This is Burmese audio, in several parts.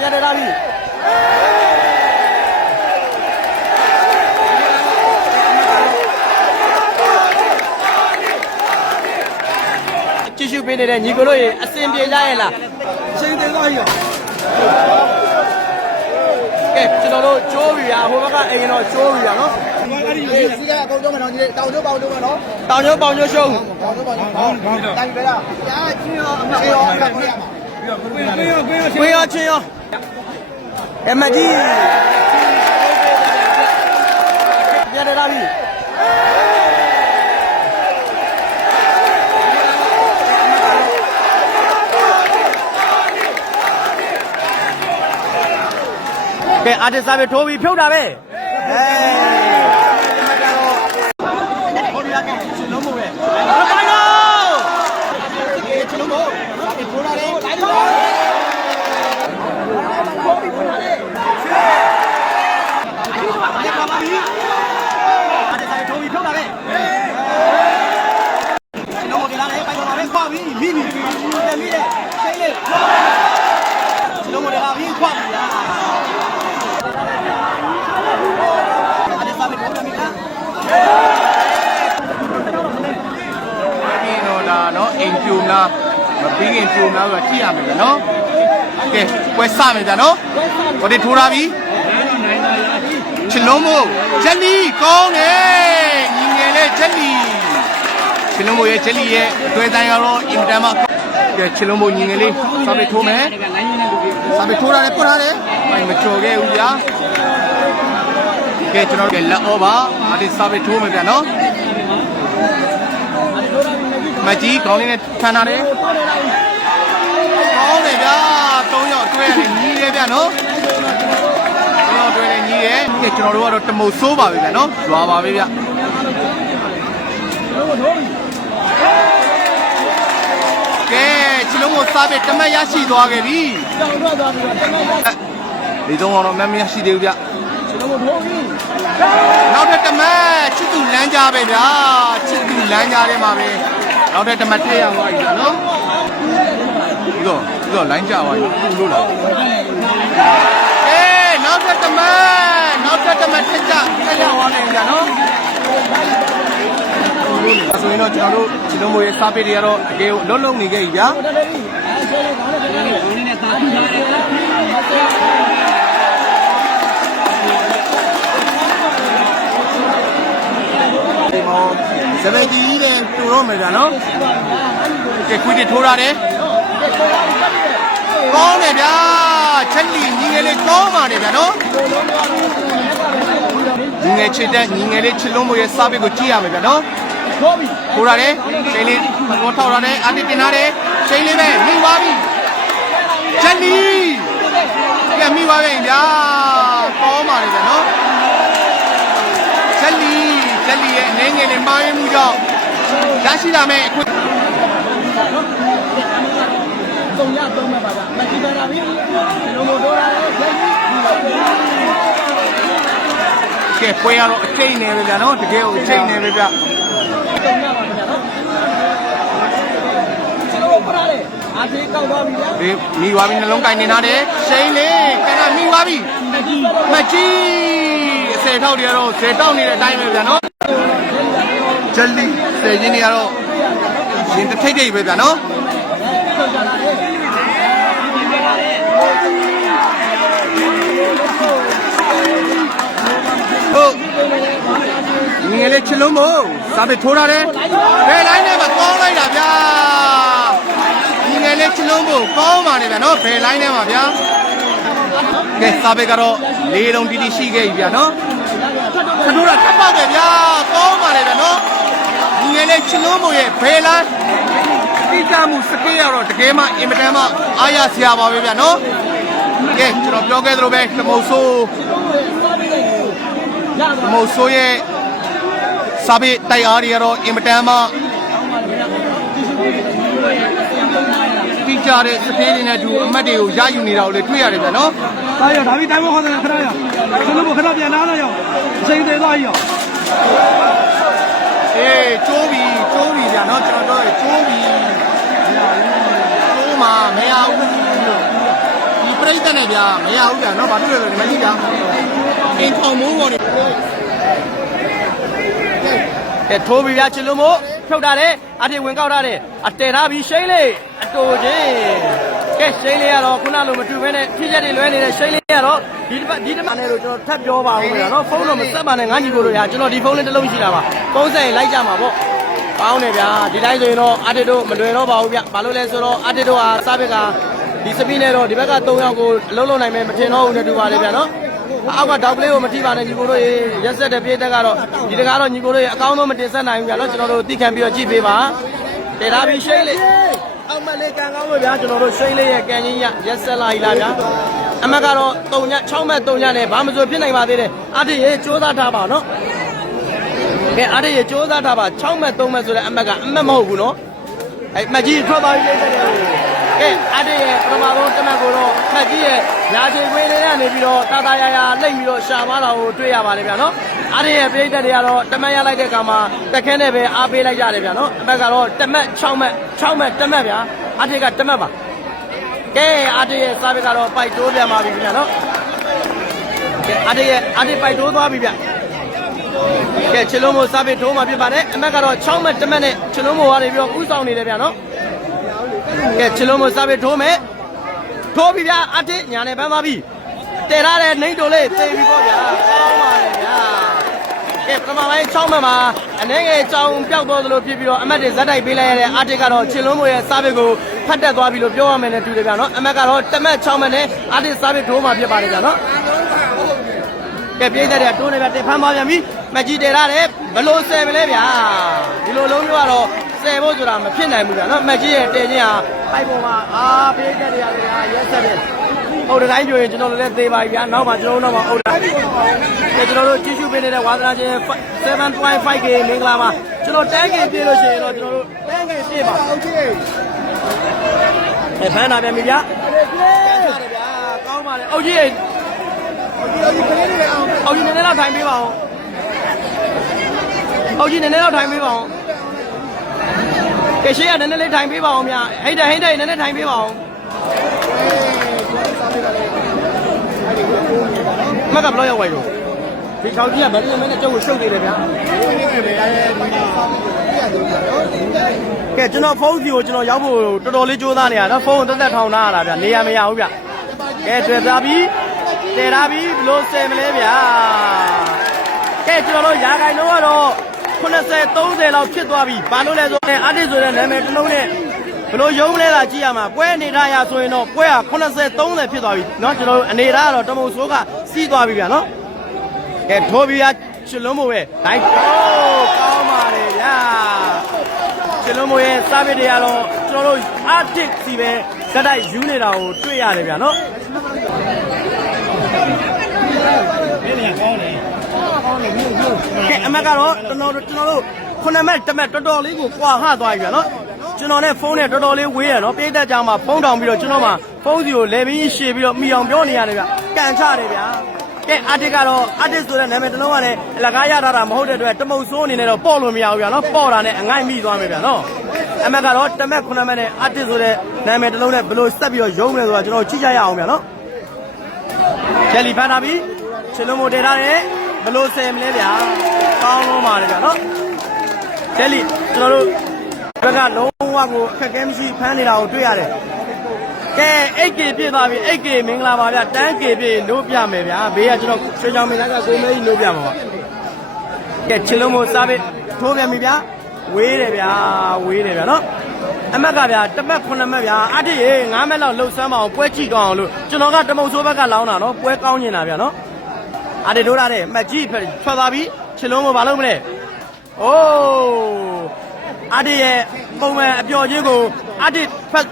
ပြန်တယ်လားပြီကြည့်ရှုပေးနေတဲ့ညီကိုတို့ရေအစဉ်ပြေရရဲ့လားချိန်တင်သွားပြီရောကဲကျွန်တော်တို့ကျိုးပြီရဟိုဘက်ကအိမ်တော်ကျိုးပြီရနော်ဒီစီကအကုန်တော့မနော်ဒီတောင်ကျိုးပေါင်ကျိုးမနော်တောင်ကျိုးပေါင်ကျိုးရှုံးတောင်ကျိုးပေါင်ကျိုးပေါင်ကျိုးတိုင်းပဲလားအားချင်းရောအမရောပြီးတော့ပြီးတော့ပြီးတော့ချင်းရော အမကြီးပြန်တက်လာပြီကဲအာတစားပဲထိုးပြီးဖြုတ်တာပဲအဲဟိုဒီကကလုံးမို့ပဲဘာလို့ ချလုံးမို့ဒီပိုးလာလေးတိုင်းလို့ အာတစားထိုးပြီးဖြုတ်တာပဲလုံးမို့ဒီလာလေးပိုက်ပေါ်လာပဲခွာပြီးမိမိတက်မိတဲ့စိတ်လေးလုံးမို့ဒီလာပြီးခွာပြီးလားအာတစားပဲထိုးတယ်မိလား ပြီးတော့ဒါနော်အိမ်ပြိုမလားမပြီးရင်ပြိုမလားဆိုတာကြည့်ရမယ်ဗျနော်ကဲပွဲစမယ်ဗျနော်ဟို ဒီထိုးလာပြီချလုံးမို့ဂျက်လီကောင်းတယ်ညီငယ်လေးဂျက်လီချလုံးမို့ရဲ့ဂျက်လီရဲ့အတွဲတိုင်းကတော့အင်တန်မှာကဲချလုံးမို့ညီငယ်လေးစာပေထိုးမယ်စာပေထိုးရတယ်ပုတ်ရတယ်ဘာမချော်ခဲ့ဘူးဗျာကဲကျွန်တော်ကလက်အောပါအဒီစာပေထိုးမယ်ဗျနော်မကြီးခေါင်းလေးနဲ့ထန်ထားတယ်ကောင်းတယ်ဗျာ၃ယောက်အတွဲရတယ်ညီးတယ်ဗျာနော်၃ယော က်အတွဲတယ်ညီးတယ်ကဲကျွန်တော်တို့ကတော့တမုတ်ဆိုးပါပဲဗျာနော်ရွာပါပဲဗျကဲချလုံးကိုစားပြီးတမတ်ရရှိသွားခဲ့ပြီတောင်ထွက်သွားပြီးတော့တမန်ကဒီသုံးအောင်တော့မမရရှိသေးဘူးဗျချလုံးထိုးပြီးနောက်ထပ်တမတ်ချစ်သူလမ်းကြားပဲဗျာချစ်သူလမ်းကြားထဲမှာပဲနောက်ထပ်တမတ်ထည့်ရသွားပြီဗျာနော်ဒီတော့ဒီတော့လိုင်းကြသွားပြီပူလို့လား အေးနောက်ထပ်တမန်နောက်ထပ်တမန်ထက်ကြထက်ရသွားနိုင်ကြနော်ဆိုရင်တော့ကျွန်တော်တို့ဒီလိုမျိုးရဲ့စားပေတွေကတော့အကယ်ကိုလုံးလုံးနေခဲ့ပြီဗျာတော်တယ်ပြီအဲဆဲလေးကောင်းတယ်ဒီနေ့နဲ့တာပြီးထားတယ်ဒီမောစပယ်ကြီးတဲ့တူတော့မယ်ဗျာနော်ကဲခွေးတွေထိုးရတယ်ကော င်းတယ်ဗျာချက်လီညီငယ်လေးကောင်းပါတယ်ဗျာနော်ညီငယ်ချစ်တဲ့ညီငယ်လေးချစ်လုံးမရဲ့စားပေကိုကြည့်ရမယ်ဗျာနော်ထိုးပြီးထိုးရတယ်ချိန်လေးဘောထောက်ရတယ်အတစ်တင်ရတယ်ချိန်လေးပဲမိသွားပြီချက်လီကဲမိသွားပြီဗျာကောင်းပါလေဗျာနော်ချက်လီချက်လီရဲ့အနေငယ်လေးမှားရမှုကြောင့်ရရှိလာမယ့်အခွင့် သုံးရသုံးမဲ့ပါကမကြည့်ပါလားပြီချလုံးမို့ထိုးရတယ်ဆဲကြီးကဲပွဲရတော့အချိန်နေပဲဗျာနော်တကယ်ကိုအချိန်နေပဲဗျသုံးရပါခင်ဗျာနော်ချလုံးပရာလေအားသေးကောက်သွားပြီဗျာဒီမိသွားပြီနှလုံးကင်နေထားတယ်ချိန်လေးကဲကမိသွားပြီမကြည့်မကြီးအစဲထောက်တွေကတော့ဇဲတောက်နေတဲ့အတိုင်းပဲဗျာနော်ဂျယ်လီဆယ်ရင်းတွေကတော့ရှင်တစ်ထိတ်ထိတ်ပဲဗျာနော် ဟုတ်ငယ်လေးချလုံးမို့စာပေထိုးထားတယ်ဘယ်လိုင်းနဲ့မကောင်းလိုက်တာဗျာငယ်လေးချလုံးမို့ကောင်းပါနေဗျာနော်ဘယ်လိုင်းနဲ့မှာဗျာကဲစာပေကတော့လေးလုံးတီးတီးရှိခဲ့ပြီဗျာနော်ထထိုးတာထပ်ပေါက်တယ်ဗျာကောင်းပါလေဗျာနော်ငယ်လေးချလုံးမို့ရဲ့ဘယ်လိုင်းတိကျမှုစကေးရတော့တကယ်မှအင်မတန်မှအားရစရာပါပဲဗျာနော်ကဲကျွန်တော်ပြောခဲ့သလိုပဲတမုတ်ဆိုး မုတ်ဆိုးရဲ့စာပေတိုက်အားတွေကတော့အင်မတန်မှပြီးကြတဲ့စတေးတွေနဲ့အတူအမတ်တွေကိုရယူနေတာကိုလည်းတွေ့ရတယ်ဗျာနော်ဒါရဒါပြီးတိုင်းမခေါ်တယ်ခဏရချလုံးမို့ခဏပြန်လာတော့ရောချိန်သေးသွားရောအေးကျိုးပြီကျိုးပြီဗျာနော်ကျွန်တော်တို့ကျိုးပြီကျိုးမှာမရဘူးလို့ဒီ ပြရိသတ်နဲ့ဗျာမရဘူးဗျာနော်ဘာဖြစ်လို့လဲဒီမကြီးဗျာအင်ထောင်မိုးပေါ်နေကဲထိုးပြီဗျာချစ်လို့မို့ဖြုတ်တာတယ်အထေဝင်ကောက်တာတယ်အတဲထားပြီးရှိန်းလေးအတူချင်းကဲရှိန်းလေးကတော့ခုနလိုမတူဘဲနဲ့ဖြည့်ချက်တွေလွဲနေတဲ့ရှိန်းလေးကတော့ဒီတစ်ပတ်ဒီတစ်ပတ်နဲ့လို့ကျွန်တော်ထပ်ပြောပါဦးဗျာနော်ဖုန်းတော့မဆက်ပါနဲ့ငါညီကိုတို့ရာကျွန်တော်ဒီဖုန်းလေးတစ်လုံးရှိတာပါပုံစံရင်လိုက်ကြမှာပေါ့ကောင်းတယ်ဗျာဒီတိုင်းဆိုရင်တော့အတေတို့မလွယ်တော့ပါဘူးဗျဘာလို့လဲဆိုတော့အတေတို့ဟာစားဘက်က ဒီစပီနဲ့တော့ဒီဘက်က3ယောက်ကိုအလုံးလုံးနိုင်မယ်မထင်တော့ဘူးနဲ့တူပါလေဗျာနော်အောက်ကတောက်ကလေးကိုမထိပါနဲ့ညီကိုတို့ရေရက်ဆက်တဲ့ပြေးတက်ကတော့ဒီတကားတော့ညီကိုတို့ရေအကောင်းဆုံးမတင်ဆက်နိုင်ဘူးဗျာနော်ကျွန်တော်တို့သိခံပြီးတော့ကြည့်ပေးပါတေတာပြီးရှိတ်လေးအောက်မလေးကန်ကောင်းလို့ဗျာကျွန်တော်တို့ရှိတ်လေးရဲ့ကန်ချင်းရရက်ဆက်လာ E လားဗျာအမကတော့3ည6မှတ်3ညနဲ့ဘာမှမဆိုဖြစ်နိုင်ပါသေးတယ်အတေရေစူးစမ်းထားပါနော် ကဲအားရရေစ조사ထားပါ6မှတ်3မှတ်ဆိုတဲ့အမှတ်ကအမှတ်မဟုတ်ဘူးနော်အဲ့မှတ်ကြီးထွက်သွားပြီလေတဲ့ကဲအားရရေ ပထမဆုံးတစ်မှတ်ကိုတော့မှတ်ကြီးရဲ့ညာချေခွေးလေးကနေပြီးတော့တာတာယာယာလိမ့်ပြီးတော့ရှာသွားတာကိုတွေ့ရပါတယ်ဗျာနော်အားရရေပြိတ္တတွေကတော့တစ်မှတ်ရလိုက်တဲ့အခါမှာတက်ခဲနဲ့ပဲအားပေးလိုက်ရတယ်ဗျာနော်အမှတ်ကတော့တစ်မှတ်6မှတ်6မှတ်တစ်မှတ်ဗျာအားရကတစ်မှတ်ပါကဲအားရရေစားဘက်ကတော့ပိုက်တိုးပြန်ပါပြီဗျာနော်ကဲအားရရေအားရပိုက်တိုးသွားပြီဗျာကဲချလုံးမို့စားပြီးထိုးမှဖြစ်ပါတယ်အမက်ကတော့6မှတ်1မှတ်နဲ့ချလုံးမို့ကနေပြီးတော့ဥဆောင်နေတယ်ဗျာနော်ကဲချလုံးမို့စားပြီးထိုးမယ် ထိုးပြီဗျာအတစ်ညာနဲ့ပန်းသွားပြီတဲရတဲ့နှိမ့်တိုလေးသိပြီပေါ့ဗျာကောင်းပါလေဗျာကဲပထမပိုင်း6မှတ်မှာအနေငယ်ကြောင်ပျောက်သွားသလိုဖြစ်ပြီးတော့အမက်တွေဇက်တိုက်ပေးလိုက်ရတဲ့အတစ်ကတော့ချလုံးမို့ရဲ့စားပြီးကိုဖတ်တက်သွားပြီလို့ပြောရမယ်နဲ့တူတယ်ဗျာနော်အမက်ကတော့1မှတ်6မှတ်နဲ့အတစ်စားပြီးထိုးမှဖြစ်ပါတယ်ဗျာနော်ကဲပြိတ္တတွေကတိုးနေပြတင်ဖမ်းပါပြန်ပြီမကြီးတယ်ရတယ်ဘလို့ဆယ်မလဲဗျာဒီလိုလုံးမျိုးကတော့ ဆယ်ဖို့ဆိုတာမဖြစ်နိုင်ဘူးဗျာနော်မကြီးရဲ့တင်ချင်းဟာပိုက်ပေါ်မှာအာပြိတ္တတွေရတယ်ဗျာရက်ဆက်တယ်ဟုတ်တဲ့တိုင်းကြိုရင်ကျွန်တော်လည်းသေးပါပြီဗျာနောက်မှကျွန်တော်တို့တော့ဟုတ်တယ်ကဲကျွန်တော်တို့ကြည့်ရှုပေးနေတဲ့ဝါသနာချင်း 7.5k မင်္ဂလာပါကျွန်တော် 10k ပြည့်လို့ရှိရင်တော့ကျွန်တော်တို့ 10k ပြည့်ပါဟုတ်ကဲ့အဲဖမ်းတာပြန်ပြီဗျာရတယ်ဗျာကောင်းပါလေအုတ်ကြီးရေဒီလိုဒီကလေးတွေအောင်အုတ်ကြီးနည်းနည်းတော့ထိုင်ပေးပါဦးအုတ်ကြီးနည်းနည်းတော့ထိုင်ပေးပါဦး ကဲရှေ့ကနည်းနည်းလေးထိုင်ပေးပါဦးဗျာဟိတ်တယ်ဟိတ်တယ်နည်းနည်းထိုင်ပေးပါဦးမကဘလို့ရောက်ဝိုင်လို့ဒီချောင်းကြီးကဗတိမင်းနဲ့ကျုပ်ကိုရှုပ်နေတယ်ဗျာဒီနေ့ပဲရရဲ့ဒီနေ့ဆောင်းပြီးပြရတယ်နော်ကဲကျွန်တော်ဖုန်းစီကိုကျွန်တော်ရောက်ဖို့တော်တော်လေးကြိုးစားနေရတော့ဖုန်းကိုတက်တက်ထောင်ထားရတာဗျာနေရမရဘူးဗျကဲတွေ့သားပြီတည်ထားပြီဘလို့ဆယ်မလဲဗျာကဲကျွန်တော်တို့ရာဂိုင်တော့ကတော့ 80 30လောက်ဖြစ်သွားပြီဘာလို့လဲဆိုတော့အတစ်ဆိုတဲ့နာမည်တစ်လုံးနဲ့ဘလို့ယုံလဲတာကြည့်ရမှာပွဲအနေထားရဆိုရင်တော့ပွဲက80 30ဖြစ်သွားပြီเนาะကျွန်တော်တို့အနေထားကတော့တမုံဆိုးကစီးသွားပြီဗျာเนาะကဲထိုးပြီးရချလုံးမို့ပဲဒိုင်းကိုကောင်းပါလေဗျာ ကျွန်တော်တို့ရဲ့ service တွေကတော့ကျွန်တော်တို့ artist စီပဲဇက်တိုက်ယူနေတာကိုတွေ့ရတယ်ဗျာနော်ကဲ အမက်ကတော့ကျွန်တော်တို့ကျွန်တော်တို့ခုနမက်တစ်မက်တော်တော်လေးကိုကွာဟသွားပြီဗျာနော်ကျွန်တော်နဲ့ဖုန်းနဲ့တော်တော်လေးဝေးရနော်ပြေးတက်ကြမှာဖုန်းတောင်ပြီးတော့ကျွန်တော်မှဖုန်းစီကိုလဲပြီးရှေ့ပြီးတော့မိအောင်ပြောနေရတယ်ဗျကန်ချတယ်ဗျာကဲ artist ကတော့ artist ဆိုတဲ့နာမည်တစ်လုံးကလည်းအလကားရထားတာမဟုတ်တဲ့အတွက်တမုတ်ဆိုးအနေနဲ့တော့ပေါ့လို့မရဘူးဗျာနော်ပေါ့တာနဲ့အငိုက်မိသွားမယ်ဗျာနော်အမက်ကတော့တမက်ခုနမက်နဲ့ artist ဆိုတဲ့နာမည်တစ်လုံးနဲ့ဘယ်လိုဆက်ပြီးတော့ရုံးမလဲဆိုတာကျွန်တော်ကြည့်ကြရအောင်ဗျာနော်ချယ်လီဖန်တာပြီချင်လုံးမိုတေထားတယ် ဘယ်လိုဆယ်မလဲဗျာကောင်းလုံးပါတယ်ဗျာနော်ချယ်လီကျွန်တော်တို့ဘက်ကလုံးဝကိုအခက်အခဲမရှိဖမ်းနေတာကိုတွေ့ရတယ်ကဲ 8K ပြည့်သွားပြီ 8K မင်္ဂလာပါဗျ 10K ပြည့်လို့ပြမယ်ဗျာဘေးကကျွန်တော်ရွှေချောင်းမင်းသားကကိုမဲကြီးလို့ပြမှာပါကဲချစ်လုံးမို့စားပြီးထိုးပြန်ပြီဗျာဝေးတယ်ဗျာဝေးတယ်ဗျာနော်အမက်ကဗျာတစ်မက်9မက်ဗျာအတိရေ9မက်လောက်လှုပ်ဆမ်းမအောင်ပွဲကြည့်ကောင်းအောင်လို့ကျွန်တော်ကတမုံဆိုးဘက်ကလောင်းတာနော်ပွဲကောင်းနေတာဗျာနော် အတိထိုးလာတဲ့မက်ကြီးထွက်သွားပြီချစ်လုံးမို့မလုပ်မလဲအိုးအတိရဲ့ပုံမှန်အပျော်ခြင်းကိုအတိဖက်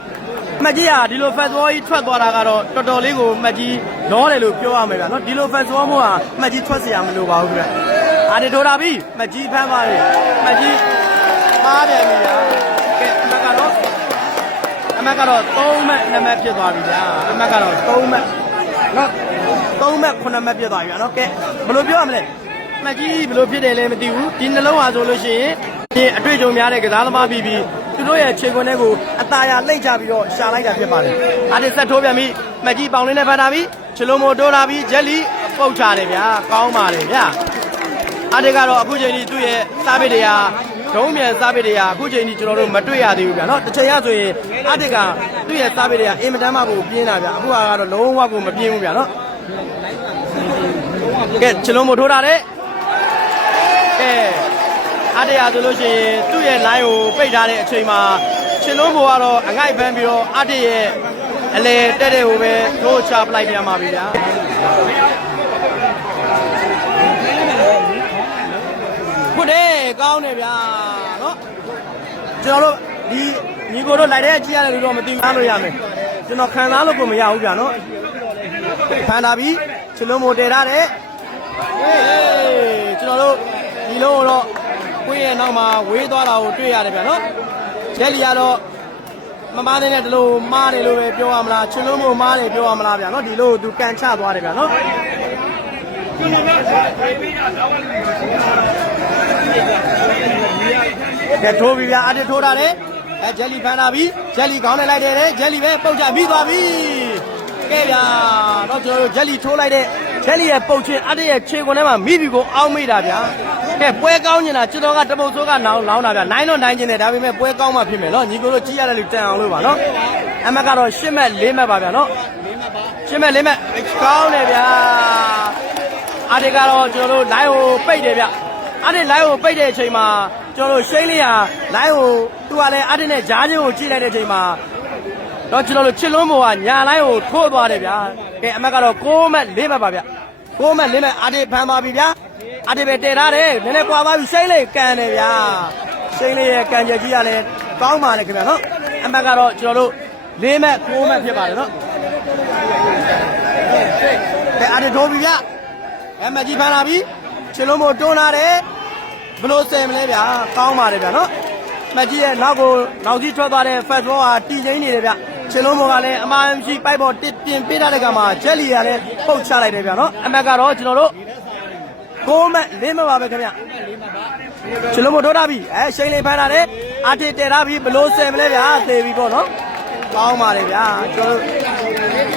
မတ်ကြီးကဒီလိုဖက်စဝေါ်ကြီးထွက်သွားတာကတော့တော်တော်လေးကိုမတ်ကြီးလောတယ်လို့ပြောရမယ်ဗျာနော်ဒီလိုဖက်စဝေါ်မို့ဟာမတ်ကြီးထွက်เสียမလိုပါဘူးဗျာအာဒီထိုးတာပြီမတ်ကြီးဖမ်းပါလေမတ်ကြီးပါပြန်ပြီဗျာကဲအမကတော့အမကတော့3မက်2မက်ဖြစ်သွားပြီဗျာအမကတော့3မက်နော် 3မက်9မက်ဖြစ်သွားပြီဗျာနော်ကဲဘယ်လိုပြောရမလဲမတ်ကြီးဘယ်လိုဖြစ်တယ်လဲမသိဘူးဒီနှလုံးဟာဆိုလို့ရှိရင်ဒီအတွေ့အကြုံများတဲ့ကစားသမားပြီးပြီးသူတို့ရဲ့ခြေခွန်းထဲကိုအตาရလိမ့်ချပြီးတော့ရှာလိုက်တာဖြစ်ပါတယ်။အားဒီဆက်ထိုးပြန်ပြီမှတ်ကြီးပေါင်လေးနဲ့ဖန်တာပြီးချလုံးမိုတိုးလာပြီးဂျက်လီပုတ်ချတယ်ဗျာကောင်းပါလေဗျာအားတွေကတော့အခုချိန်ကြီးသူ့ရဲ့စားပစ်တွေကဒုံးမြန်စားပစ်တွေကအခုချိန်ကြီးကျွန်တော်တို့မတွေ့ရသေးဘူးဗျာနော်တစ်ချိန်ရဆိုရင်အားတွေကသူ့ရဲ့စားပစ်တွေကအင်မတန်မှကိုပြင်းတာဗျာအခုကတော့လုံးဝကိုမပြင်းဘူးဗျာနော် ကဲချလုံးမိုထိုးတာတဲ့ကဲအားတရားဆိုလို့ရှိရင်သူ့ရဲ့ line ကိုပိတ်ထားတဲ့အချိန်မှာချလုံးမိုကတော့အငိုက်ဖမ်းပြီးတော့အားတရဲ့အလေတက်တဲ့ဟိုပဲထိုးချပလိုက်ပြန်ပါပြီဗျာခုတည်းကောင်းတယ်ဗျာနော်ကျွန်တော်တို့ဒီညီကိုတို့လိုက်တဲ့ကြည့်ရတယ်လို့တော့မသိဘူးလို့ရမယ်ကျွန်တော်ခံစားလို့ကိုမရဘူးဗျာနော် ခံတာပြီချလုံးမိုတည်ထားတယ်ဟေးကျွန်တော်တို့ဒီလုံးတော့ကိုယ့်ရဲ့နောက်မှာဝေးသွားတာကိုတွေ့ရတယ်ဗျာနော်ဂျယ်လီကတော့မမားတဲ့နဲ့ဒီလိုမားတယ်လို့ပဲပြောရမလားချွန်းလုံးမို့မားတယ်ပြောရမလားဗျာနော်ဒီလိုသူကန်ချသွားတယ်ဗျာနော်ကဲထိုးပြီဗျာအတစ်ထိုးတာလေအဲဂျယ်လီဖန်တာပြီဂျယ်လီခေါင်းနဲ့လိုက်တယ်ဂျယ်လီပဲပုတ်ချပြီးသွားပြီ ကဲဗျာတော့ကျွန်တော်တို့ဂျယ်လီထိုးလိုက်တဲ့ဂျယ်လီရဲ့ပုတ်ချင်းအတစ်ရဲ့ခြေခွန်ထဲမှာမိပြီကိုအောင်းမိတာဗျာကဲပွဲကောင်းနေတာကျွန်တော်ကတပုတ်ဆိုးကနောင်လောင်းတာဗျာနိုင်တော့နိုင်ခြင်းတယ်ဒါပေမဲ့ပွဲကောင်းမှဖြစ်မယ်နော်ညီကိုတို့ကြည့်ရတယ်လို့တန်အောင်လို့ပါနော်အမတ်ကတော့ရှစ်မက်လေးမက်ပါဗျာနော်ရှစ်မက်လေးမက်ကောင်းတယ်ဗျာအားဒီကတော့ကျွန်တော်တို့ line ကိုပိတ်တယ်ဗျအားဒီ line ကိုပိတ်တဲ့အချိန်မှာကျွန်တော်တို့ရှိန်လေးဟာ line ကိုသူကလည်းအားဒီနဲ့ဂျားချင်းကိုကြည့်လိုက်တဲ့အချိန်မှာ တော့ကျွန်တော်တို့ချစ်လုံးဘောကညာ line ကိုထိုးသွားတယ်ဗျာကဲအမတ်ကတော့6မက်4မက်ပါဗျ6မက်4မက်အားဒီဖမ်းပါပြီဗျာအားဒီပဲတည်ထားတယ်နည်းနည်းကွာသွားပြီရှိန်လေးကန်တယ်ဗျာရှိန်လေးရဲ့ကန်ချက်ကြီးကလည်းကောင်းပါလေခင်ဗျာနော်အမတ်ကတော့ကျွန်တော်တို့4မက်6မက်ဖြစ်ပါတယ်နော်ကဲအားဒီထိုးပြီဗျအမတ်ကြီးဖမ်းလာပြီချစ်လုံးဘောတွန်းလာတယ်ဘလို့ဆယ်မလဲဗျာကောင်းပါတယ်ဗျာနော်မကြီးရဲ့နောက်ကိုနောက်ကြီးထွက်သွားတဲ့ fast draw ဟာတီချင်းနေတယ်ဗျ ချင်လုံးဘောကလည်းအမှန်ရှိပိုက်ပေါ်တစ်ပြင်ပေးထားတဲ့ကမှာဂျက်လီကလည်းပုတ်ချလိုက်တယ်ဗျာနော်အမတ်ကတော့ကျွန်တော်တို့ကိုမက်လင်းမပါပဲခင်ဗျချင်လုံးဘောထိုးထားပြီအဲရှိန်လေးဖမ်းလာတယ်အာတီတဲထားပြီဘလို့ဆယ်မလဲဗျာသေပြီပေါ့နော်ကောင်းပါတယ်ဗျာကျွန်တော်တို့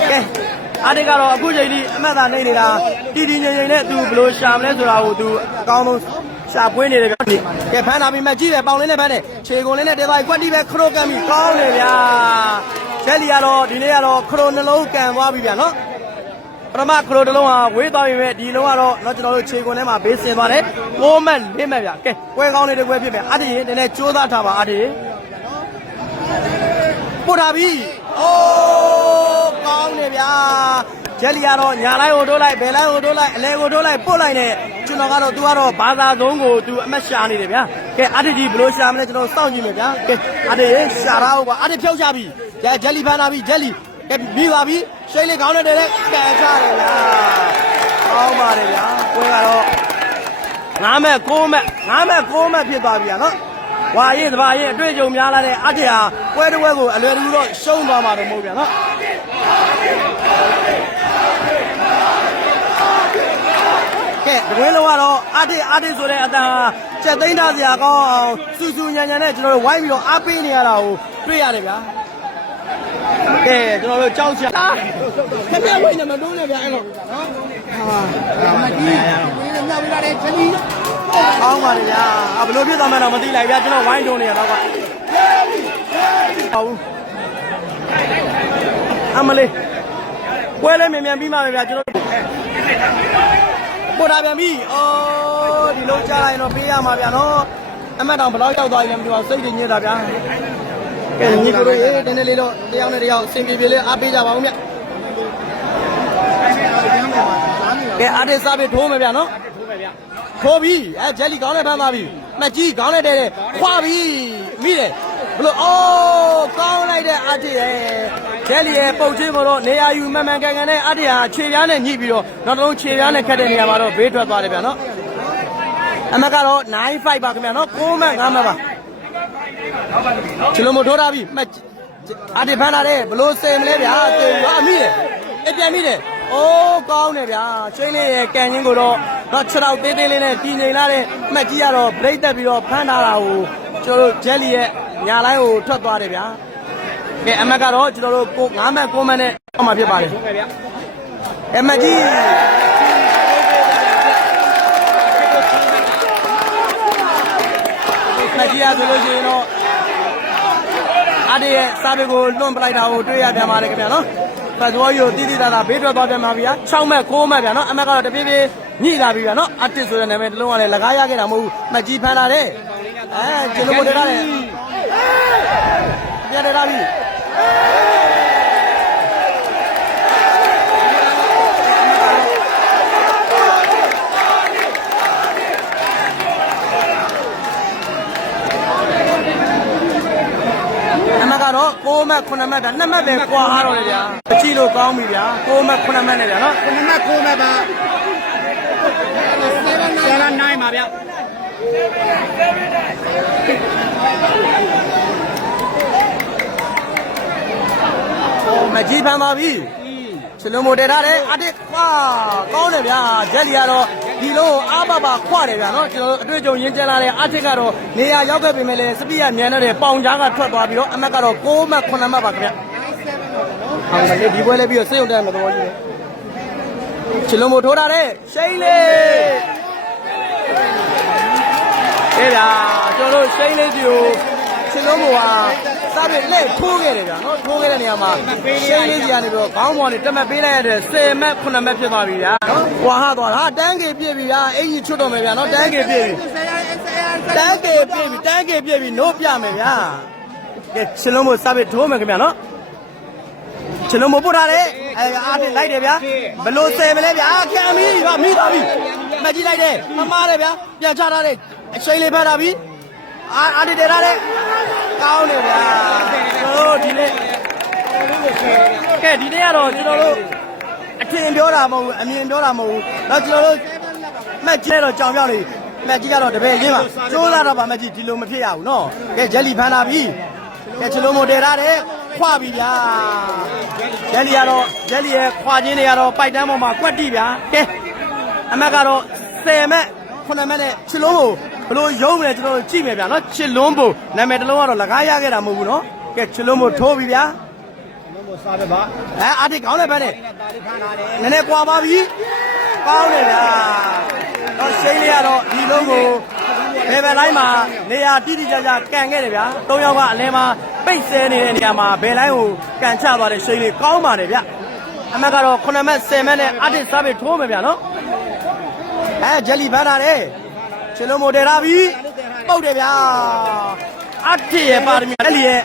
ကဲအားဒီကတော့အခုချိန်ကြီးအမတ်သာနေနေတာတီတီငိမ့်ငိမ့်နဲ့သူဘလို့ရှာမလဲဆိုတာကိုသူအကောင်းဆုံးရှာပွေးနေတယ်ဗျာကဲဖမ်းလာပြီမကြည့်ပဲပေါင်လေးနဲ့ဖမ်းတယ်ခြေကုန်လေးနဲ့တဲသွားပြီကွက်တီပဲခရိုကန်ပြီကောင်းတယ်ဗျာ ကျက်လီကတော့ဒီနေ့ကတော့ခရိုနှလုံးကန်သွားပြီဗျာနော်ပထမခရိုတစ်လုံးဟာဝေးသွားပြီပဲဒီလုံးကတော့တော့ကျွန်တော်တို့ခြေကုန်ထဲမှာဘေးဆင်သွားတယ်6မက်4မက်ဗျာကဲကွဲကောင်းလေးတစ်ကွဲဖြစ်မယ်အားဒီရင်နည်းနည်းကြိုးစားထားပါအားဒီပို့တာပြီအိုးကောင်းတယ်ဗျာဂျယ်လီကတော့ညာလိုက်ကိုထိုးလိုက်ဘယ်လိုက်ကိုထိုးလိုက်အလဲကိုထိုးလိုက်ပို့လိုက်နဲ့ကျွန်တော်ကတော့သူကတော့ဘာသာသုံးကိုသူအမတ်ရှာနေတယ်ဗျာကဲအားဒီကြီးဘယ်လိုရှာမလဲကျွန်တော်စောင့်ကြည့်မယ်ဗျာကဲအားဒီရှာတာဟုတ်ပါအားဒီဖြောက်ချပြီ ဂျယ်ဂျယ်လီဖန်လာပြီဂျယ်လီကဲပြီးပါပြီရှိတ်လေးခေါင်းနဲ့တည်းကန်ချတယ်ဗျာကောင်းပါတယ်ဗျာပွဲကတော့ငါးမဲ့ကိုးမဲ့ငါးမဲ့ကိုးမဲ့ဖြစ်သွားပြီဗျာနော်ဝါရေးတဘာရေးအတွေ့အကြုံများလာတဲ့အထက်ဟာပွဲတစ်ပွဲကိုအလွယ်တကူတော့ရှုံးသွားမှာတော့မဟုတ်ဗျာနော်ကဲတကွင်းလုံးကတော့အာတိအာတိဆိုတဲ့အတန်ဟာစက်သိန်းသားစရာကောင်းအောင်စူစူညံညံနဲ့ကျွန်တော်တို့ဝိုင်းပြီးတော့အားပေးနေရတာကိုတွေ့ရတယ်ဗျာ ကဲကျွန်တော်တို့ကြောက်ချာခက်ပြဝိုင်းနေမတိုးနဲ့ဗျာအဲ့လိုနော်ဟာမကြီးဒီမြောက်ပြလာတဲ့ချလီကောင်းပါလေဗျာအဘလို့ဖြစ်သွားမှန်းတော့မသိလိုက်ဗျာကျွန်တော်ဝိုင်းတုံးနေရတော့ကဟုတ်ဘူးအမလေးပွဲလဲမြန်မြန်ပြီးမှပဲဗျာကျွန်တော်ပို့တာပြန်ပြီ။အော်ဒီလိုကြားလိုက်တော့ပေးရမှာဗျာနော်။အမတ်တောင်ဘယ်လောက်ရောက်သွားပြီလဲမသိပါဘူးစိတ်တွေညစ်တာဗျာ။ ကဲညီကိုတို့ရေတင်းတင်းလေးတော့တယောက်နဲ့တယောက်အဆင်ပြေပြေလေးအားပေးကြပါဦးမြတ်။ကဲအားတဲ့စားပြီးထိုးမယ်ဗျာနော်။ထိုးပြီအဲဂျယ်လီကောင်းနဲ့ဖမ်းသွားပြီ။မကြီးကောင်းနဲ့တဲတယ်ခွာပြီမိတယ်ဘလို့အော်ကောင်းလိုက်တဲ့အတစ်ရဲ့ဂျယ်လီရဲ့ပုတ်ချင်းကိုတော့နေရာယူမှန်မှန်ကန်ကန်နဲ့အတစ်ဟာခြေပြားနဲ့ညှိပြီးတော့နောက်တစ်လုံးခြေပြားနဲ့ခတ်တဲ့နေရာမှာတော့ဘေးထွက်သွားတယ်ဗျာနော်အမကတော့95ပါခင်ဗျာနော်6မှတ်5မှတ်ပါ ချီလိုမထိုးထားပြီမှတ်အတစ်ဖမ်းလာတယ်ဘလို့စင်မလဲဗျာတေဟာမိတယ်အပြန်မိတယ်အိုးကောင်းတယ်ဗျာချင်းလေးရဲ့ကန်ချင်းကိုတော့တော့6တော့သေးသေးလေးနဲ့တီငိန်လာတဲ့မှတ်ကြီးကတော့ဘရိတ်တက်ပြီးတော့ဖမ်းထားတာကိုကျွန်တော်တို့ဂျယ်လီရဲ့ညာလိုင်းကိုထွက်သွားတယ်ဗျာကဲအမတ်ကတော့ကျွန်တော်တို့ကို9မှတ်9မှတ်နဲ့အောက်မှာဖြစ်ပါတယ်ဟုတ်ကဲ့ဗျအမတ်ကြီး မကြီးရဆိုလို့ရှိရင်တော့အတေးရဲ့စာပေကိုလွန့်ပလိုက်တာကိုတွေ့ရပြန်ပါတယ်ခင်ဗျာနော်ဖတ်တော်ကြီးကိုတိတိတသာဘေးထွက်သွားပြန်ပါဗျာ6မှတ်9မှတ်ဗျာနော်အမတ်ကတော့တပြေးပြေးညှိလာပြီဗျာနော်အတစ်ဆိုတဲ့နာမည်တစ်လုံးကလည်းလကားရခဲ့တာမဟုတ်ဘူးမကြီးဖမ်းလာတယ်အဲကျွန်တော်တို့တက်ရတယ်ပြန်တက်လာပြီ 6မှတ်9မှတ်ဗျာ2မှတ်ပဲကွာတော့လေဗျာအကြည့်လို့ကောင်းပြီဗျာ6မှတ်9မှတ်နဲ့ဗျာနော်ခုနကကိုမဲ့ပါဆယ်လာနိုင်ပါဗျမကြီးဖမ်းပါပြီချလုံးမိုတက်ထားတယ်အတစ်ခွာကောင်းတယ်ဗျာဂျက်လီကတော့ ဒီလုံးကိုအားပါပါခွတယ်ဗျာနော်ကျွန်တော်အတွေ့အကြုံရင်းကျန်လာတဲ့အတစ်ကတော့နေရာရောက်ခဲ့ပြီမဲ့လေစပီးကမြန်တဲ့ပေါင်ကြားကထွက်သွားပြီးတော့အမတ်ကတော့6မှတ်9မှတ်ပါခင်ဗျအောင်ကလေးဒီပွဲလေးပြီးတော့စိတ်ုံတက်မှာတော့ကြီးတယ်ချလုံးမိုထိုးထားတယ်ရှိန်လေးကဲဗျာကျွန်တော်တို့ရှိန်လေးကြီးကိုချလုံးမိုဟာ စားပြီးလက်ထိုးခဲ့တယ်ဗျာနော်ထိုးခဲ့တဲ့နေရာမှာရှိန်လေးကြီးကနေပြီးတော့ခေါင်းပေါ်နေတက်မှတ်ပေးလိုက်ရတဲ့10မှတ်9မှတ်ဖြစ်သွားပြီဗျာနော်ဟွာဟာသွားတာတန်းကေပြည့်ပြီဗျာအင်ကြီးချွတ်တော်မယ်ဗျာနော်တန်းကေပြည့်ပြီတန်းကေပြည့်ပြီတန်းကေပြည့်ပြီနို့ပြမယ်ဗျာကဲချလုံးမိုစားပြီးထိုးမယ်ခင်ဗျာနော်ချလုံးမိုပို့ထားတယ်အဲအားဖြင့်လိုက်တယ်ဗျာဘလို့ဆယ်မလဲဗျာခံပြီဗျာမိသွားပြီမကြည့်လိုက်တယ်မမားတယ်ဗျာပြန်ချထားတယ်အချိန်လေးဖတ်တာပြီ အာအာဒီတယ်ထားတယ်ကောင်းတယ်ဗျာဟိုဒီနေ့ကဲဒီနေ့ကတော့ကျွန်တော်တို့အထင်ပြောတာမဟုတ်ဘူးအမြင်ပြောတာမဟုတ်ဘူးတော့ကျွန်တော်တို့မက်ကြီးတော့ကြောင်ပြောက်နေမက်ကြီးကတော့တပည့်ရင်းပါကျိုးလာတော့ပါမက်ကြီးဒီလိုမဖြစ်ရဘူးနော်ကဲဂျယ်လီဖမ်းလာပြီကဲချလုံးမိုတယ်ထားတယ်ခွာပြီဗျာဂျယ်လီကတော့ဂျယ်လီရဲ့ခွာခြင်းတွေကတော့ပိုက်တန်းပေါ်မှာကွက်တိဗျာကဲအမက်ကတော့10မက်9မက်နဲ့ချလုံးကို ဘလို့ရုံးမလဲကျွန်တော်တို့ကြည့်မယ်ဗျာနော်ချစ်လွန်းဖို့နာမည်တစ်လုံးကတော့လကားရခဲ့တာမဟုတ်ဘူးနော်ကဲချလုံးမိုထိုးပြီဗျာလုံးကိုစားပဲပါအဲအာတိကောင်းလည်းပဲနဲ့ဒါလေးဖမ်းလာတယ်နည်းနည်းကွာပါပြီကောင်းတယ်ဗျာတော့ရှိန်လေးကတော့ဒီလုံးကိုလေဗယ်လိုင်းမှာနေရာတိတိကျကျကန်ခဲ့တယ်ဗျာ၃ယောက်ကအလဲမှာပိတ်ဆဲနေတဲ့နေရာမှာဘယ်လိုင်းကိုကန်ချသွားတဲ့ရှိန်လေးကောင်းပါတယ်ဗျအမတ်ကတော့9မှတ်10မှတ်နဲ့အာတိစားပြီးထိုးမယ်ဗျာနော်အဲဂျယ်လီဖမ်းလာတယ် ချီလုံးမိုတယ်လာပြီပုတ်တယ်ဗျာအာတိရဲ့ပါရမီဂျယ်လီရဲ့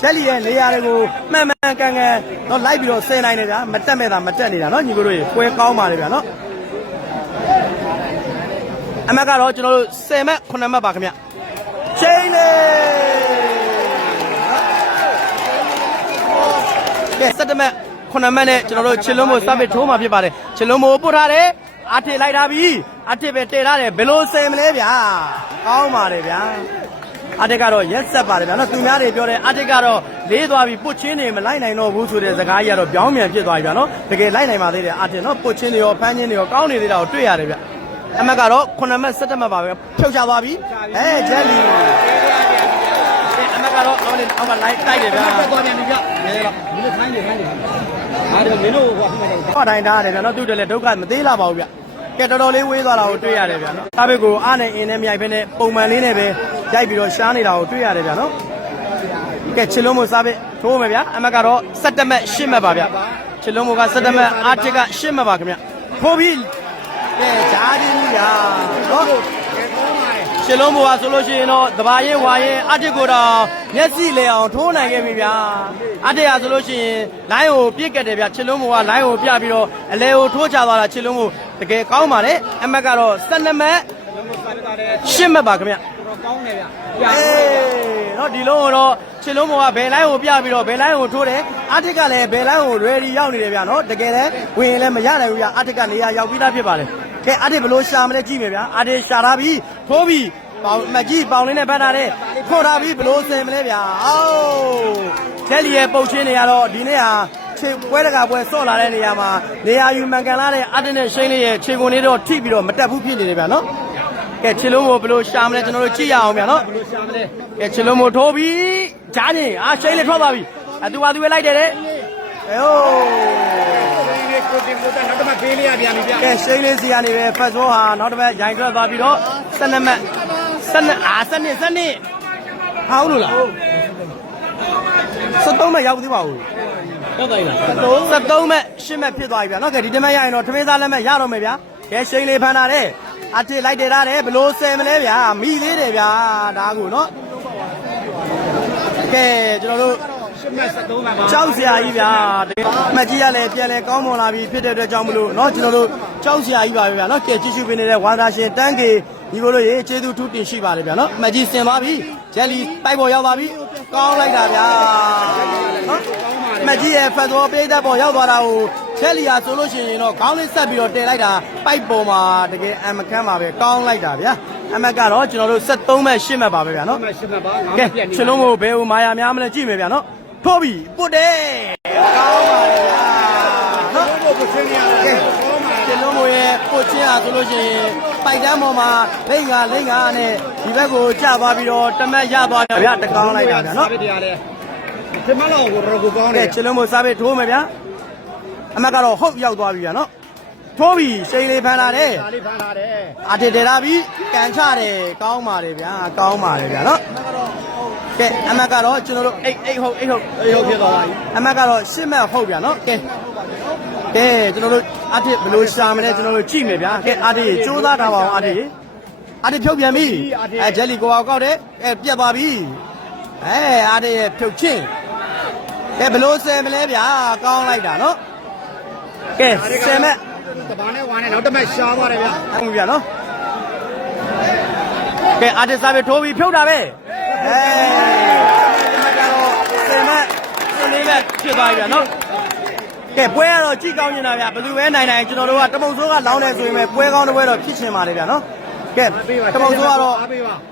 ဂျယ်လီရဲ့နေရာတွေကိုမှန်မှန်ကန်ကန်တော့လိုက်ပြီးတော့ဆယ်နိုင်တယ်ဗျာမတက်မဲ့တာမတက်နေတာနော်ညီကိုတို့ရေပွဲကောင်းပါတယ်ဗျာနော်အမတ်ကတော့ကျွန်တော်တို့10မှတ်9မှတ်ပါခင်ဗျချိန်လေကဲ7မှတ်9မှတ်နဲ့ကျွန်တော်တို့ချစ်လုံးမို့စပစ်ထိုးမှာဖြစ်ပါတယ်ချစ်လုံးမို့ပို့ထားတယ် အထစ်လိုက်တာပြီအထစ်ပဲတည်ထားတယ်ဘယ်လိုဆယ်မလဲဗျာကောင်းပါတယ်ဗျာအတက်ကတော့ရက်ဆက်ပါတယ်ဗျာနော်သူများတွေပြောတယ်အတက်ကတော့လေးသွားပြီပုတ်ချင်းတွေမလိုက်နိုင်တော့ဘူးဆိုတဲ့စကားကြီးကတော့ပြောင်းပြန်ဖြစ်သွားပြီဗျာနော်တကယ်လိုက်နိုင်ပါသေးတယ်အတက်နော်ပုတ်ချင်းတွေရောဖမ်းချင်းတွေရောကောင်းနေသေးတာကိုတွေ့ရတယ်ဗျအမတ်ကတော့9မှတ်7မှတ်ပါပဲဖြုတ်ချသွားပြီအဲဂျယ်လီအမတ်ကတော့အောင်းနေအောက်ကလိုက်တိုက်တယ်ဗျာတက်သွားပြန်ပြီဗျရဲတော့မင်းတို့ခိုင်းနေခိုင်းနေအားတော့မင်းတို့ ဟိုဟိုမှာတော့ဟောတိုင်းထားရတယ်ဗျာနော်သူတို့လည်းဒုက္ခမသေးလာပါဘူးဗျကဲတော်တော်လေးဝေးသွားတာကိုတွေ့ရတယ်ဗျာနော်ဒါပေကိုအားနဲ့အင်းနဲ့မြိုက်ဖက်နဲ့ပုံမှန်လေးနဲ့ပဲရိုက်ပြီးတော့ရှားနေတာကိုတွေ့ရတယ်ဗျာနော်ကဲချစ်လုံးမို့စားပဲထိုးမယ်ဗျာအမတ်ကတော့7မှတ်8မှတ်ပါဗျချစ်လုံးမို့က7မှတ်အာတစ်က8မှတ်ပါခင်ဗျထိုးပြီးကဲဂျားဒီဗျာနော် ချစ်လုံးမို့ကဆိုလို့ရှိရင်တော့တဘာရင်ဝါရင်အာတစ်ကိုတော့မျက်စိလဲအောင်ထိုးနိုင်ခဲ့ပြီဗျာအာတစ်ရဆိုလို့ရှိရင်လိုင်းကိုပြစ်ကတ်တယ်ဗျချစ်လုံးမို့ကလိုင်းကိုပြပြီးတော့အလဲကိုထိုးချသွားတာချစ်လုံးမို့တကယ်ကောင်းပါတယ်အမတ်ကတော့12မှတ်လုံးကိုစားပါတယ်8မှတ်ပါခင်ဗျတော့ကောင်းတယ်ဗျအေးတော့ဒီလုံးကတော့ခြေလုံးပေါ်ကဘယ်လိုင်းကိုပြပြီးတော့ဘယ်လိုင်းကိုထိုးတယ်အာတစ်ကလည်းဘယ်လိုင်းကို ready ရောက်နေတယ်ဗျာနော်တကယ်လည်းဝင်ရင်လည်းမရနိုင်ဘူးဗျာအာတစ်ကနေရာရောက်ပြီးသားဖြစ်ပါတယ်ကဲအာတစ်ဘယ်လိုရှာမလဲကြည့်မယ်ဗျာအာတစ်ရှာထားပြီး ထိုးပြီးပေါင်မကြီးပေါင်လေးနဲ့ပတ်ထားတယ်ခေါ်ထားပြီးဘယ်လိုဆင်မလဲဗျာအော်ဂျယ်လီရဲ့ပုတ်ချင်းတွေကတော့ဒီနေ့ဟာခြေပွဲတကာပွဲဆော့လာတဲ့နေရာမှာနေရာယူမှန်ကန်လာတဲ့အာတစ်နဲ့ရှိန်လေးရဲ့ခြေကုန်လေးတော့ထိပြီးတော့မတက်ဘူးဖြစ်နေတယ်ဗျာနော်ကဲချီလုံးမို့ဘယ်လိုရှာမလဲကျွန်တော်တို့ကြည့်ရအောင်ဗျာနော်ဘယ်လိုရှာမလဲကဲချီလုံးမို့ထိုးပြီးဂျားချင်းအာရှိန်လေးထွက်သွားပြီအတူပါသူပဲလိုက်တယ်တဲ့အေးဟိုဒီ ကိုတင်ကိုတက်နောက်တစ်မှပေးလိုက်ရပြန်ပြီဗျကဲရှိန်လေးစီကနေပဲဖတ်သောဟာနောက်တစ်ပတ်ရိုင်ထွက်သွားပြီးတော့12မှတ်12အာ12 12ဟာဟုတ်လို့လား73မှတ်ရောက်သေးပါဘူးတော့တိုင်းလား73မှတ်10မှတ်ဖြစ်သွားပြီဗျာနော်ကဲဒီတမက်ရရင်တော့ထမင်းသားလက်မှတ်ရတော့မယ်ဗျာကဲရှိန်လေးဖန်တာတဲ့အထစ်လိုက်တယ်ရတယ်ဘလို့ဆယ်မလဲဗျာမိသေးတယ်ဗျာဒါကိုနော်ကဲကျွန်တော်တို့ ရှစ်မှတ်73ပါပါ ကြောက်စရာကြီးဗျာတကယ်အမတ်ကြီးကလည်းပြန်လဲကောင်းမွန်လာပြီဖြစ်တဲ့အတွက်ကြောင့်မလို့เนาะကျွန်တော်တို့ကြောက်စရာကြီးပါပဲဗျာเนาะကဲကြည့်ရှုပေးနေတဲ့ဝါသာရှင်တန်းကေဒီလိုလို့ရေကျေးဇူးထူးတင်ရှိပါလေဗျာเนาะအမတ်ကြီးစင်ပါပြီဂျယ်လီပိုက်ပေါ်ရောက်ပါပြီကောင်းလိုက်တာဗျာเนาะအမတ်ကြီးရဲ့ဖတ်တော်ပေးတဲ့ပေါ်ရောက်သွားတာကိုဂျယ်လီဟာဆိုလို့ရှိရင်တော့ခေါင်းလေးဆက်ပြီးတော့တင်လိုက်တာပိုက်ပေါ်မှာတကယ်အမကန်းပါပဲကောင်းလိုက်တာဗျာအမတ်ကတော့ကျွန်တော်တို့73မဲ့8မဲ့ပါပဲဗျာเนาะ မှတ်ရှစ်မှတ်ပါငါး ကဲ မှတ်ပြတ်နေ ရှင်လုံးကိုဘယ်ဟိုမာယာများမလဲကြည့်မယ်ဗျာနော် ထိုးပြီပုတ်တယ်ကောင်းပါလေဗျာနော်ဘို့ကိုဆင်းနေရတယ်ကောင်းပါရှင်လုံးကိုရဲ့ပုတ်ချင်းအားဆိုလို့ရှိရင်ပိုက်တန်းပေါ်မှာလိမ့်ကလိမ့်ကနဲ့ဒီဘက်ကိုကျသွားပြီးတော့တမက်ရသွားတယ်ဗျာတကောင်းလိုက်တာဗျာနော်ဒီတရားလေဒီမလောက်ကိုရောကိုကောင်းတကဲယ်ရှင်လုံးကိုစားပြီးထိုးမယ်ဗျာအမကတော့ဟုတ်ရောက်သွားပြီဗျာနော်ထိုးပြီစိန်လေးဖန်လာတယ်ဒါလေးဖန်လာတယ်အာတေတေရာပြီကန်ချတယ်ကောင်းပါတယ်ဗျာကောင်းပါတယ်ဗျာနော် ကဲအမကတော့ကျွန်တော်တို့အိတ်အိတ်ဟုတ်အိတ်ဟုတ်အေးဟုတ်ဖြစ်သွားပါပြီအမတ်ကတော့ရှစ်မှတ်ဟုတ်ဗျာနော်ကဲကဲကျွန်တော်တို့အတစ်ဘယ်လိုရှာမလဲကျွန်တော်တို့ကြည့်မယ်ဗျာကဲအတစ်စူးစမ်းထားပါအောင်အတစ်အတစ်ဖြုတ်ပြန်ပြီအဲဂျယ်လီကိုအောင်ကောက်တယ်အဲပြက်ပါပြီအဲအတစ်ရဲ့ဖြုတ်ချင်းကဲဘယ်လိုဆယ်မလဲဗျာကောင်းလိုက်တာနော်ကဲဆယ်မဲ့တဘာနဲ့ဝါနဲ့နောက်တစ်မှတ်ရှားသွားတယ်ဗျဟုတ်ဗျာနော်ကဲအတစ်စားပဲထိုးပြီးဖြုတ်တာပဲ အဲအမတ်ကတော့ဆယ်မဲ့ဆယ်လေးမဲ့ဖြစ်သွားပြီဗျာနော်ကဲပွဲကတော့ကြည့်ကောင်းနေတာဗျဘယ်သူပဲနိုင်နိုင်ကျွန်တော်တို့ကတပုတ်ဆိုးကလောင်းနေဆိုရင်ပဲပွဲကောင်းတစ်ပွဲတော့ဖြစ်ချင်ပါတယ်ဗျနော်ကဲတပုတ်ဆိုးကတော့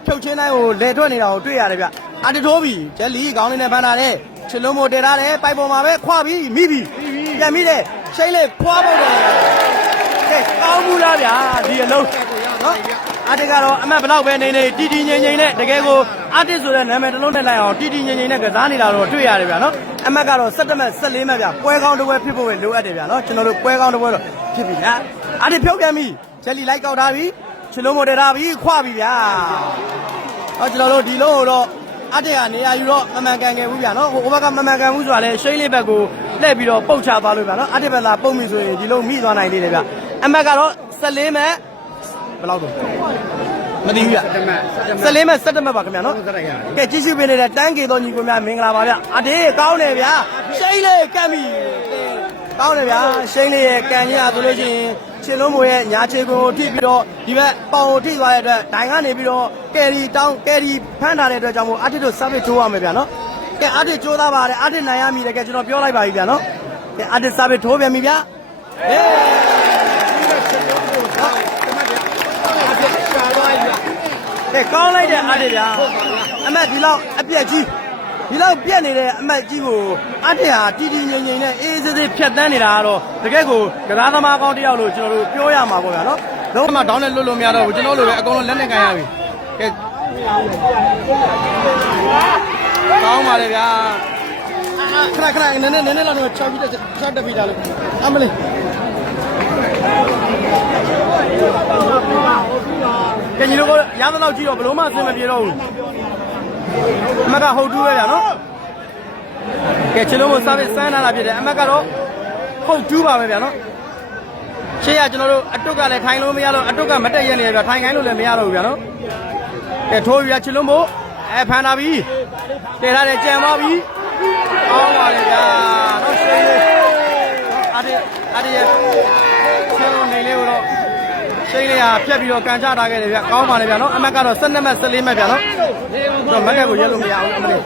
ဖြုတ်ချင်းတိုင်းကိုလေထွက်နေတာကိုတွေ့ရတယ်ဗျအတထိုးပြီဂျယ်လီကောင်းနေနဲ့ဖမ်းတာတဲ့ချလုံးမိုတဲထားတယ်ပိုက်ပေါ်မှာပဲခွာပြီးမိပြီပြန်မိတယ်ရှိတ်လေးခွာဖို့တယ်ကဲကောင်းဘူးလားဗျာဒီအလုံးနော်အတကတော့အမတ်ဘလောက်ပဲနေနေတီတီငိမ့်ငိမ့်နဲ့တကယ်ကို အတစ်ဆိုတဲ့နာမည်တစ်လုံးနဲ့လိုက်အောင်တီတီငိမ့်ငိမ့်နဲ့ကစားနေတာတော့တွေ့ရတယ်ဗျာနော်အမတ်ကတော့17မှတ်14မှတ်ဗျပွဲကောင်းတစ်ပွဲဖြစ်ဖို့ပဲလိုအပ်တယ်ဗျာနော်ကျွန်တော်တို့ပွဲကောင်းတစ်ပွဲတော့ဖြစ်ပြီဗျာအတစ်ဖြုတ်ပြန်ပြီဂျယ်လီလိုက်ကောက်ထားပြီချလုံးမိုတဲထားပြီခွာပြီဗျာဟောကျွန်တော်တို့ဒီလုံးကိုတော့အတစ်ကနေရာယူတော့မမှန်ကန်ခဲ့ဘူးဗျာနော်ဟိုဘက်ကမမှန်ကန်ဘူးဆိုတာလဲရှိတ်လေးဘက်ကိုလှည့်ပြီးတော့ပုတ်ချသွားလို့ဗျာနော်အတစ်ဘက်လာပုတ်ပြီဆိုရင်ဒီလုံးမိသွားနိုင်သေးတယ်ဗျာအမတ်ကတော့14မှတ်ဘယ်လောက်တော့ မသိဘူးဗျတစ်မှတ်14မှတ်17မှတ်ပါခင်ဗျာနော်ဟုတ်ကဲ့ရတယ်ကဲကြည့်ရှုပေးနေတဲ့တန်းကေတော်ညီကိုများမင်္ဂလာပါဗျအတေးကောင်းတယ်ဗျာရှိန်လေးကမ်းပြီကောင်းတယ်ဗျာရှိန်လေးရဲ့ကန်ကြီးအားဆိုလို့ရှိရင်ခြေလုံးမိုးရဲ့ညာခြေကိုထိပြီးတော့ဒီဘက်ပေါင်ကိုထိသွားတဲ့အတွက်ဒိုင်ကနေပြီးတော့ကယ်ရီတောင်းကယ်ရီဖမ်းထားတဲ့အတွက်ကြောင့်မို့အတစ်တို့ service ထိုးရမယ်ဗျာနော်ကဲအတစ်ကြိုးသားပါတယ်အတစ်နိုင်ရမည်လေကဲကျွန်တော်ပြောလိုက်ပါပြီဗျာနော်ကဲအတစ် service ထိုးပြန်ပြီဗျာဟေး ကဲကောင်းလိုက်တဲ့အတစ်ဗျာအမက်ဒီလောက်အပြက်ကြီးဒီလောက်ပြက်နေတဲ့အမတ်ကြီးကိုအတ္တဟာတီတီငိမ့်ငိမ့်နဲ့အေးအေးဆေးဆေးဖြတ်တန်းနေတာကတော့တကယ်ကိုကစားသမားကောင်းတစ်ယောက်လို့ကျွန်တော်တို့ပြောရမှာပေါ့ဗျာနော်လုံးဝဒေါင်းနဲ့လွတ်လို့မရတော့ဘူးကျွန်တော်တို့လည်းအကုန်လုံးလက်နဲ့ကန်ရပြီကဲကောင်းပါလေဗျာခဏခဏနည်းနည်းနည်းနည်းလောက်တော့ချောက်ပြီးတော့ချောက်တက်ပြီးတာလို့အမလေး ကဲညီတို့ကရသလောက်ကြည့်တော့ဘလို့မှအဆင်မပြေတော့ဘူးအမကဟုတ်တူးပဲဗျာနော်ကဲချလုံးမစားပြီးစမ်းလာတာဖြစ်တယ်အမကတော့ဟုတ်တူးပါပဲဗျာနော်ရှေ့ကကျွန်တော်တို့အတုတ်ကလည်းထိုင်လို့မရတော့အတုတ်ကမတက်ရနေဗျာထိုင်ခိုင်းလို့လည်းမရတော့ဘူးဗျာနော်ကဲထိုးပြီဗျာချလုံးမို့အဲဖန်လာပြီတည်ထားတယ်ကြံပါပြီအောင်းပါလေဗျာနော်ရှိလေးအဒီအဒီရဲ့ချလုံးနေလေးကိုတော့ ရှိလေးဟာဖြတ်ပြီးတော့ကန်ချထားခဲ့တယ်ဗျာကောင်းပါလေဗျာနော်အမကတော့12မှတ်14မှတ်ဗျာနော်တော့မက်ကက်ကိုရက်လို့မရဘူးအမလေး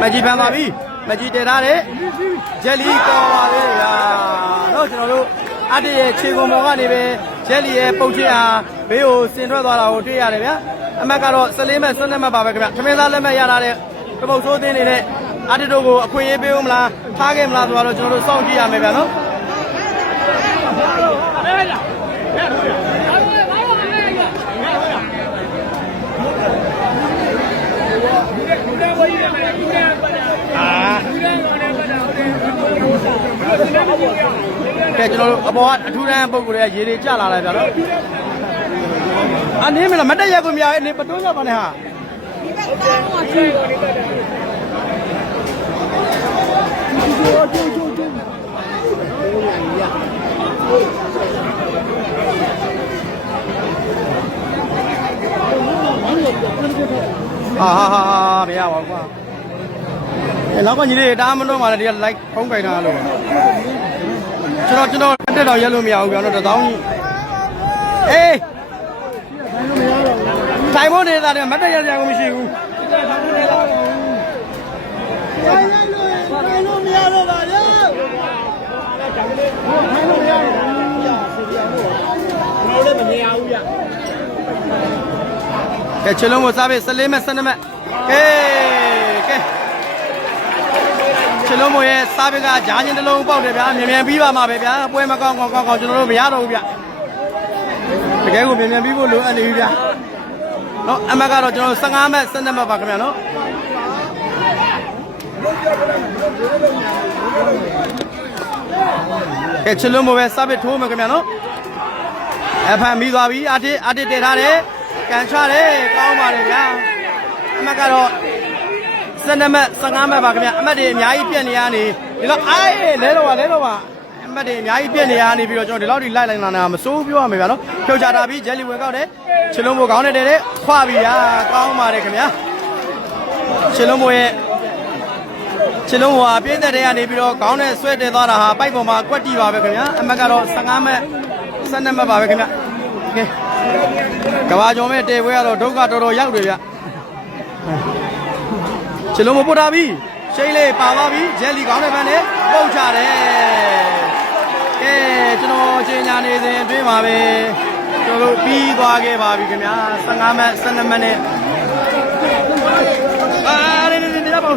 မကြီးပန်းပါပြီမကြီးတည်ထားတယ်ဂျယ်လီကော်ပါပဲဗျာတော့ကျွန်တော်တို့အတ္တရဲ့ခြေကုံပေါ်ကနေပဲဂျယ်လီရဲ့ပုတ်ချင်းဟာဘေးကိုဆင်ထွက်သွားတာကိုတွေ့ရတယ်ဗျာအမက်ကတော့14မှတ်12မှတ်ပါပဲခင်ဗျထမင်းသားလက်မှတ်ရလာတဲ့ပပုတ်ဆိုးသင်းနေတဲ့အတ္တတို့ကိုအခွင့်အရေးပေးဦးမလားထားခဲ့မလားဆိုတော့ကျွန်တော်တို့စောင့်ကြည့်ရမယ်ဗျာနော် ကဲကျွန်တော်တို့အပေါ်ကအထူးတန်းပုံကိုယ်ရဲ့ရေတွေကျလာလိုက်ဗျာနော်အနင်းမလားမတက်ရက်ကိုမရဘူးနေပတွန်းရပါနဲ့ဟာ ဟာဟာဟာမရပါဘူးကွာအဲနောက်ကညီလေးတားမနှုံးပါနဲ့ဒီက like ဖုံးကြိုင်တာလို့ကျွန်တော်ကျွန်တော်တက်တော့ရက်လို့မရဘူးဗျာနော်တသောင်းကြီးအေးဆိုင်မုန်းနေတာတွေမတက်ရက်ရကိုမရှိဘူး ကဲချလုံးကိုစားပြီ14မဲ့12မဲ့ကဲကဲချလုံးမိုရဲ့စားပြီကဂျားချင်းတစ်လုံးပေါက်တယ်ဗျာမြန်မြန်ပြီးပါမှာပဲဗျာပွဲမကောင်းကောင်းကောင်းကောင်းကျွန်တော်တို့မရတော့ဘူးဗျတကယ်ကိုမြန်မြန်ပြီးဖို့လိုအပ်နေပြီဗျာနော်အမတ်ကတော့ကျွန်တော်15မဲ့12မဲ့ပါခင်ဗျာနော်ကဲချလုံးမိုပဲစားပြီထိုးမယ်ခင်ဗျာနော်အဖန်ပြီးသွားပြီအတစ်အတစ်တည်ထားတယ် ကန်ချတယ်ကောင်းပါတယ်ဗျာအမတ်ကတော့စနမတ်15မတ်ပါခင်ဗျာအမတ်တွေအများကြီးပြက်နေရနေဒီတော့အိုင်းလဲတော့ပါလဲတော့ပါအမတ်တွေအများကြီးပြက်နေရနေပြီးတော့ကျွန်တော်ဒီလောက်ထိလိုက်လိုက်လာတာမစိုးပြောရမယ်ဗျာနော်ဖြုတ်ချတာပြီးဂျယ်လီဝင်ကောက်တယ်ချလုံးမိုကောင်းနေတယ်တဲ့ခွာပြီဗျာကောင်းပါတယ်ခင်ဗျာချလုံးမိုရဲ့ချလုံးမိုဟာပြည့်တဲ့တဲ့ကနေပြီးတော့ခေါင်းနဲ့ဆွဲတင်သွားတာဟာပိုက်ပေါ်မှာကွက်တီပါပဲခင်ဗျာအမတ်ကတော့15မတ်12မတ်ပါပဲခင်ဗျာโอเค ကဘာကျော်မဲ့တဲပွဲကတော့ဒုက္ခတော်တော်ရောက်တယ်ဗျချစ်လုံးမပုတ်တာပြီရှိတ်လေးပါပါပြီဂျယ်လီကောင်းတဲ့ဘက်နဲ့ပုတ်ချတယ်ကဲကျွန်တော်ချိန်ညာနေစဉ်တွင်းပါပဲကျွန်တော်တို့ပြီးသွားခဲ့ပါပြီခင်ဗျာ15မိနစ်12မိနစ်အားလေးနေနေရပါ